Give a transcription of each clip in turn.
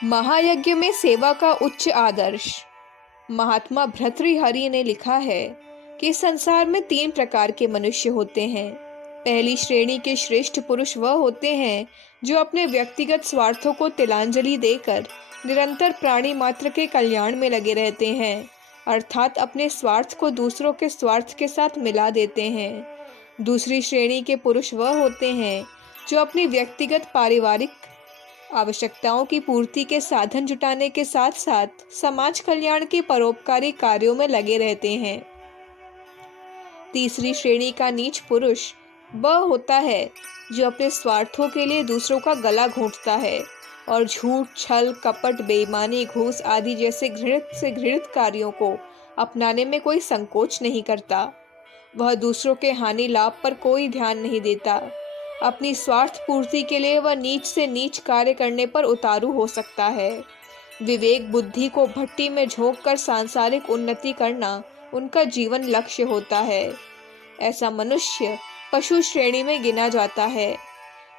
महायज्ञ में सेवा का उच्च आदर्श। महात्मा भर्तृहरि ने लिखा है कि संसार में 3 प्रकार के मनुष्य होते हैं। पहली श्रेणी के श्रेष्ठ पुरुष वह होते हैं जो अपने व्यक्तिगत स्वार्थों को तिलांजलि देकर निरंतर प्राणी मात्र के कल्याण में लगे रहते हैं, अर्थात अपने स्वार्थ को दूसरों के स्वार्थ के साथ मिला देते हैं। दूसरी श्रेणी के पुरुष वह होते हैं जो अपनी व्यक्तिगत पारिवारिक आवश्यकताओं की पूर्ति के साधन जुटाने के साथ साथ समाज कल्याण के परोपकारी कार्यों में लगे रहते हैं। तीसरी श्रेणी का नीच पुरुष वह होता है जो अपने स्वार्थों के लिए दूसरों का गला घोंटता है और झूठ, छल, कपट, बेईमानी, घूस आदि जैसे घृणित से घृणित कार्यों को अपनाने में कोई संकोच नहीं करता। वह दूसरों के हानि लाभ पर कोई ध्यान नहीं देता। अपनी स्वार्थ पूर्ति के लिए वह नीच से नीच कार्य करने पर उतारू हो सकता है। विवेक बुद्धि को भट्टी में झोंक कर सांसारिक उन्नति करना उनका जीवन लक्ष्य होता है। ऐसा मनुष्य पशु श्रेणी में गिना जाता है।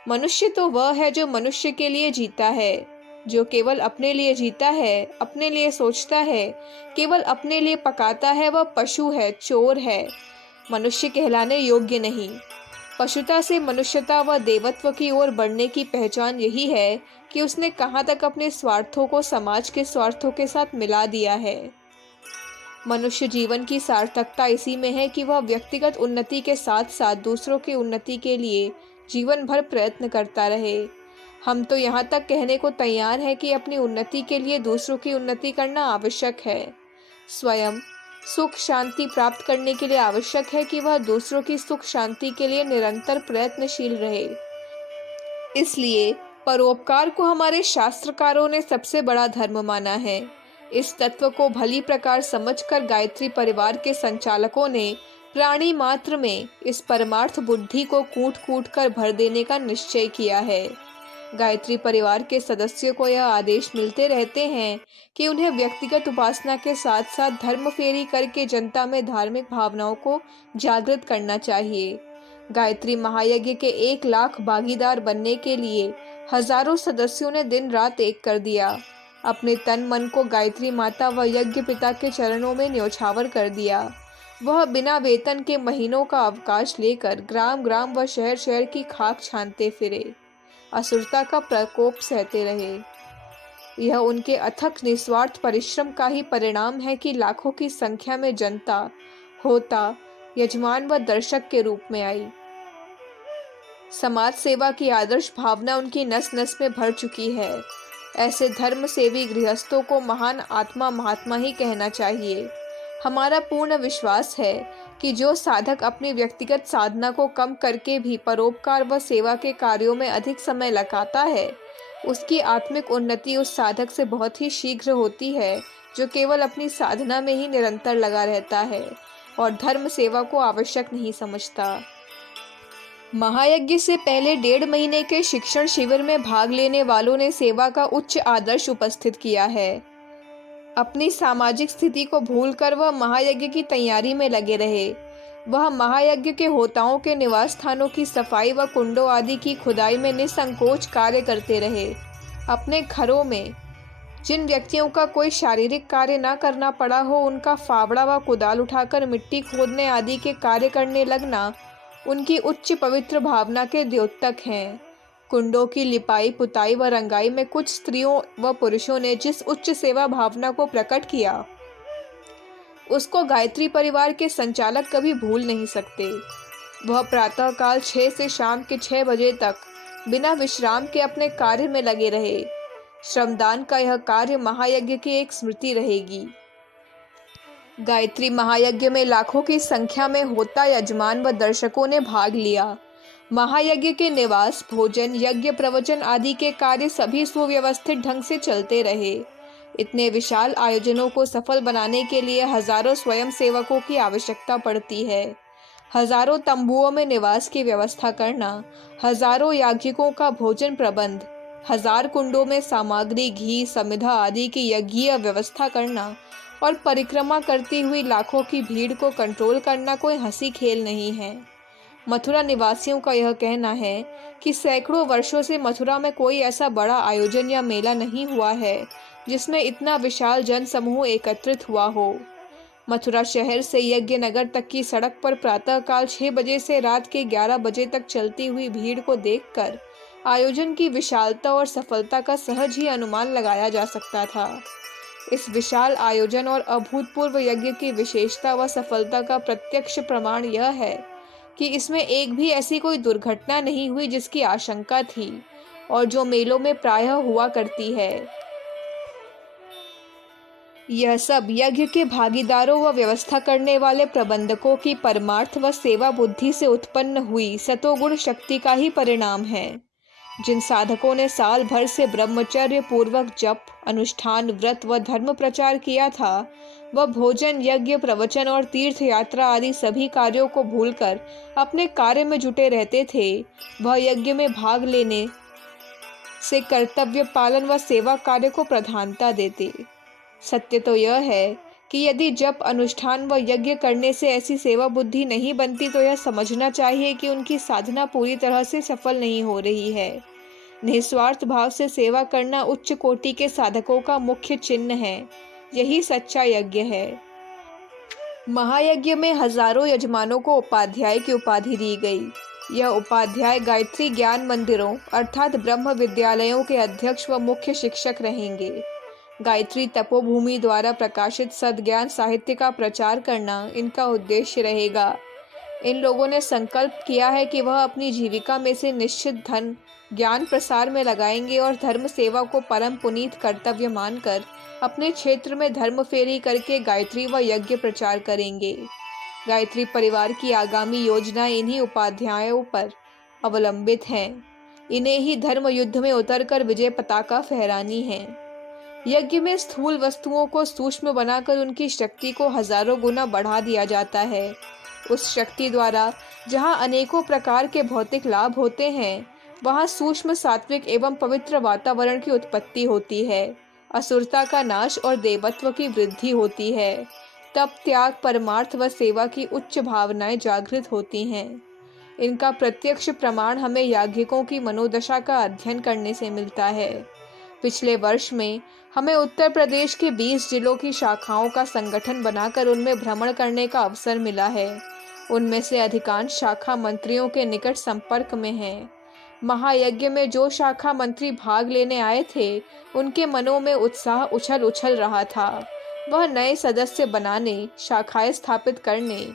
मनुष्य तो वह है जो मनुष्य के लिए जीता है। जो केवल अपने लिए जीता है, अपने लिए सोचता है, केवल अपने लिए पकाता है, वह पशु है, चोर है, मनुष्य कहलाने योग्य नहीं। पशुता से मनुष्यता व देवत्व की ओर बढ़ने की पहचान यही है कि उसने कहाँ तक अपने स्वार्थों को समाज के स्वार्थों के साथ मिला दिया है। मनुष्य जीवन की सार्थकता इसी में है कि वह व्यक्तिगत उन्नति के साथ साथ दूसरों की उन्नति के लिए जीवन भर प्रयत्न करता रहे। हम तो यहाँ तक कहने को तैयार हैं कि अपनी उन्नति के लिए दूसरों की उन्नति करना आवश्यक है। स्वयं सुख शांति प्राप्त करने के लिए आवश्यक है कि वह दूसरों की सुख शांति के लिए निरंतर प्रयत्नशील रहे। इसलिए परोपकार को हमारे शास्त्रकारों ने सबसे बड़ा धर्म माना है। इस तत्व को भली प्रकार समझकर गायत्री परिवार के संचालकों ने प्राणी मात्र में इस परमार्थ बुद्धि को कूट कूट कर भर देने का निश्चय किया है। गायत्री परिवार के सदस्यों को यह आदेश मिलते रहते हैं कि उन्हें व्यक्तिगत उपासना के साथ साथ धर्म फेरी करके जनता में धार्मिक भावनाओं को जागृत करना चाहिए। गायत्री महायज्ञ के 1 लाख भागीदार बनने के लिए हजारों सदस्यों ने दिन रात एक कर दिया। अपने तन मन को गायत्री माता व यज्ञ पिता के चरणों में न्योछावर कर दिया। वह बिना वेतन के महीनों का अवकाश लेकर ग्राम ग्राम व शहर शहर की खाक छानते फिरे, असुरता का प्रकोप सहते रहे। यह उनके अथक निस्वार्थ परिश्रम का ही परिणाम है कि लाखों की संख्या में जनता, होता, यजमान व दर्शक के रूप में आई। समाज सेवा की आदर्श भावना उनकी नस नस में भर चुकी है। ऐसे धर्म सेवी गृहस्थों को महान आत्मा महात्मा ही कहना चाहिए। हमारा पूर्ण विश्वास है कि जो साधक अपनी व्यक्तिगत साधना को कम करके भी परोपकार व सेवा के कार्यों में अधिक समय लगाता है, उसकी आत्मिक उन्नति उस साधक से बहुत ही शीघ्र होती है जो केवल अपनी साधना में ही निरंतर लगा रहता है और धर्म सेवा को आवश्यक नहीं समझता। महायज्ञ से पहले 1.5 महीने के शिक्षण शिविर में भाग लेने वालों ने सेवा का उच्च आदर्श उपस्थित किया है। अपनी सामाजिक स्थिति को भूलकर वह महायज्ञ की तैयारी में लगे रहे। वह महायज्ञ के होताओं के निवास स्थानों की सफाई व कुंडों आदि की खुदाई में निसंकोच कार्य करते रहे। अपने घरों में जिन व्यक्तियों का कोई शारीरिक कार्य न करना पड़ा हो, उनका फावड़ा व कुदाल उठाकर मिट्टी खोदने आदि के कार्य करने लगना उनकी उच्च पवित्र भावना के द्योतक हैं। कुंडों की लिपाई पुताई व रंगाई में कुछ स्त्रियों व पुरुषों ने जिस उच्च सेवा भावना को प्रकट किया, उसको गायत्री परिवार के संचालक कभी भूल नहीं सकते। वह प्रातःकाल 6 से शाम के 6 बजे तक बिना विश्राम के अपने कार्य में लगे रहे। श्रमदान का यह कार्य महायज्ञ की एक स्मृति रहेगी। गायत्री महायज्ञ में लाखों की संख्या में होता, यजमान व दर्शकों ने भाग लिया। महायज्ञ के निवास, भोजन, यज्ञ प्रवचन आदि के कार्य सभी सुव्यवस्थित ढंग से चलते रहे। इतने विशाल आयोजनों को सफल बनाने के लिए हजारों स्वयं सेवकों की आवश्यकता पड़ती है। हजारों तंबुओं में निवास की व्यवस्था करना, हजारों याज्ञिकों का भोजन प्रबंध, 1000 कुंडों में सामग्री, घी, समिधा आदि की यज्ञीय व्यवस्था करना और परिक्रमा करती हुई लाखों की भीड़ को कंट्रोल करना कोई हंसी खेल नहीं है। मथुरा निवासियों का यह कहना है कि सैकड़ों वर्षों से मथुरा में कोई ऐसा बड़ा आयोजन या मेला नहीं हुआ है जिसमें इतना विशाल जन समूह एकत्रित हुआ हो। मथुरा शहर से यज्ञ नगर तक की सड़क पर प्रातःकाल 6 बजे से रात के 11 बजे तक चलती हुई भीड़ को देखकर आयोजन की विशालता और सफलता का सहज ही अनुमान लगाया जा सकता था। इस विशाल आयोजन और अभूतपूर्व यज्ञ की विशेषता व सफलता का प्रत्यक्ष प्रमाण यह है कि इसमें एक भी ऐसी कोई दुर्घटना नहीं हुई जिसकी आशंका थी और जो मेलों में प्रायः हुआ करती है। यह सब यज्ञ के भागीदारों व व्यवस्था करने वाले प्रबंधकों की परमार्थ व सेवा बुद्धि से उत्पन्न हुई सतोगुण शक्ति का ही परिणाम है। जिन साधकों ने साल भर से ब्रह्मचर्य पूर्वक जप, अनुष्ठान, व्रत व धर्म प्रचार किया था, वह भोजन, यज्ञ, प्रवचन और तीर्थ यात्रा आदि सभी कार्यों को भूलकर अपने कार्य में जुटे रहते थे, वह यज्ञ में भाग लेने से कर्तव्य पालन व सेवा कार्य को प्रधानता देते। सत्य तो यह है कि यदि जप, अनुष्ठान व यज्ञ करने से ऐसी सेवा बुद्धि नहीं बनती तो यह समझना चाहिए कि उनकी साधना पूरी तरह से सफल नहीं हो रही है। निस्वार्थ भाव से सेवा करना उच्च कोटि के साधकों का मुख्य चिन्ह है। यही सच्चा यज्ञ है। महायज्ञ में हजारों यजमानों को उपाध्याय की उपाधि दी गई। यह उपाध्याय गायत्री ज्ञान मंदिरों अर्थात ब्रह्म विद्यालयों के अध्यक्ष व मुख्य शिक्षक रहेंगे। गायत्री तपोभूमि द्वारा प्रकाशित सद्ज्ञान साहित्य का प्रचार करना इनका उद्देश्य रहेगा। इन लोगों ने संकल्प किया है कि वह अपनी जीविका में से निश्चित धन ज्ञान प्रसार में लगाएंगे और धर्म सेवा को परम पुनीत कर्तव्य मानकर अपने क्षेत्र में धर्म फेरी करके गायत्री व यज्ञ प्रचार करेंगे। गायत्री परिवार की आगामी योजनाएं इन्हीं उपाध्यायों पर अवलंबित हैं। इन्हें ही धर्म युद्ध में उतरकर विजय पताका फहरानी है। यज्ञ में स्थूल वस्तुओं को सूक्ष्म बनाकर उनकी शक्ति को हजारों गुना बढ़ा दिया जाता है। उस शक्ति द्वारा जहाँ अनेकों प्रकार के भौतिक लाभ होते हैं, वहाँ सूक्ष्म, सात्विक एवं पवित्र वातावरण की उत्पत्ति होती है। असुरता का नाश और देवत्व की वृद्धि होती है। तप, त्याग, परमार्थ व सेवा की उच्च भावनाएं जागृत होती हैं। इनका प्रत्यक्ष प्रमाण हमें याज्ञिकों की मनोदशा का अध्ययन करने से मिलता है। पिछले वर्ष में हमें उत्तर प्रदेश के 20 जिलों की शाखाओं का संगठन बनाकर उनमें भ्रमण करने का अवसर मिला है। उनमें से अधिकांश शाखा मंत्रियों के निकट संपर्क में हैं। महायज्ञ में जो शाखा मंत्री भाग लेने आए थे, उनके मनों में उत्साह उछल उछल रहा था। वह नए सदस्य बनाने, शाखाएं स्थापित करने,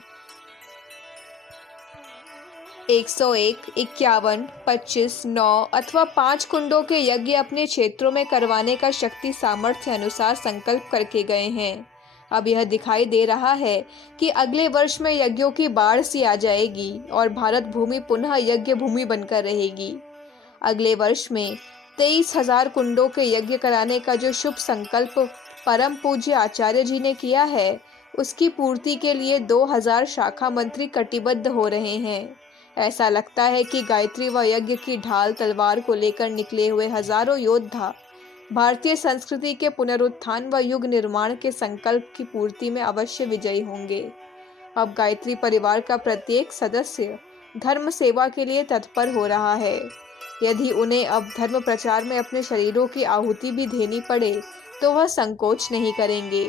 101, 51, 25, 9 अथवा 5 कुंडों के यज्ञ अपने क्षेत्रों में करवाने का शक्ति सामर्थ्य अनुसार संकल्प करके गए हैं। अब यह दिखाई दे रहा है कि अगले वर्ष में यज्ञों की बाढ़ सी आ जाएगी और भारत भूमि पुनः यज्ञ भूमि बनकर रहेगी। अगले वर्ष में 23,000 कुंडों के यज्ञ कराने का जो शुभ संकल्प परम पूज्य आचार्य जी ने किया है, उसकी पूर्ति के लिए 2000 शाखा मंत्री कटिबद्ध हो रहे हैं। ऐसा लगता है कि गायत्री व यज्ञ की ढाल तलवार को लेकर निकले हुए हजारों योद्धा भारतीय संस्कृति के पुनरुत्थान व युग निर्माण के संकल्प की पूर्ति में अवश्य विजयी होंगे। अब गायत्री परिवार का प्रत्येक सदस्य धर्म सेवा के लिए तत्पर हो रहा है। यदि उन्हें अब धर्म प्रचार में अपने शरीरों की आहुति भी देनी पड़े तो वह संकोच नहीं करेंगे।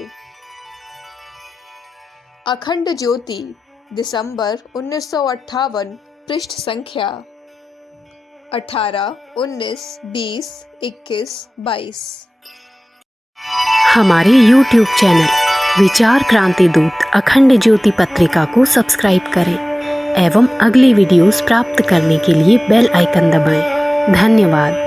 अखंड ज्योति, दिसंबर 1958, पृष्ठ संख्या 18, 19, 20, 21, 22। हमारे YouTube चैनल विचार क्रांति दूत अखंड ज्योति पत्रिका को सब्सक्राइब करें एवं अगली वीडियोस प्राप्त करने के लिए बेल आइकन दबाएं। धन्यवाद।